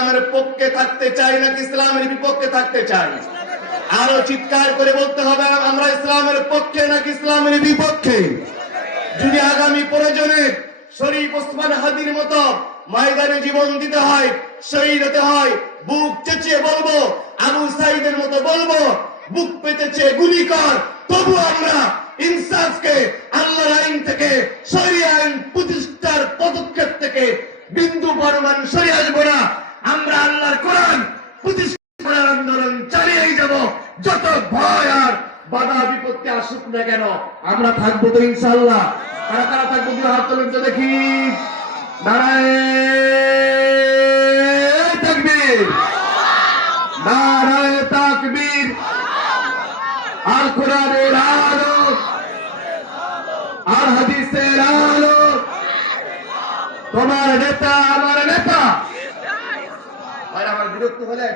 ইসলামের পক্ষে থাকতে চাই নাকি ইসলামের বিপক্ষে থাকতে চাই? আরো চিৎকার করে বলতে হবে, আমরা ইসলামের পক্ষে নাকি ইসলামের বিপক্ষে? যদি আগামী প্রয়োজনে শরীফ ওসমান হাদির মতো ময়দানে জীবন দিতে হয়, শহীদ হতে হয়, বুক চেঁচিয়ে বলবো, আবু সাইদের মতো বলবো, বুক পেতেছে গুলি কর, তবু আমরা ইনসাফকে আল্লাহর আইন থেকে, শরিয়া আইন প্রতিষ্ঠার পদক্ষেপ থেকে বিন্দু পরিমাণ সরে আসবো না। আমরা আল্লাহর কোরআন প্রতিষ্ঠার আন্দোলন চালিয়েই যাব, যত ভয় আর বাধা বিপত্তি আসুক না কেন আমরা থাকবো তো ইনশাআল্লাহ। কারা কারা থাকবো কি হাত তোলেন তো দেখি। নারায়ে তাকবীর, নারায়ে তাকবীর। আর কোরআনের আলো আর হাদিসের আলো, তোমার নেতা আমার নেতা। আর আমার বিরক্ত হলে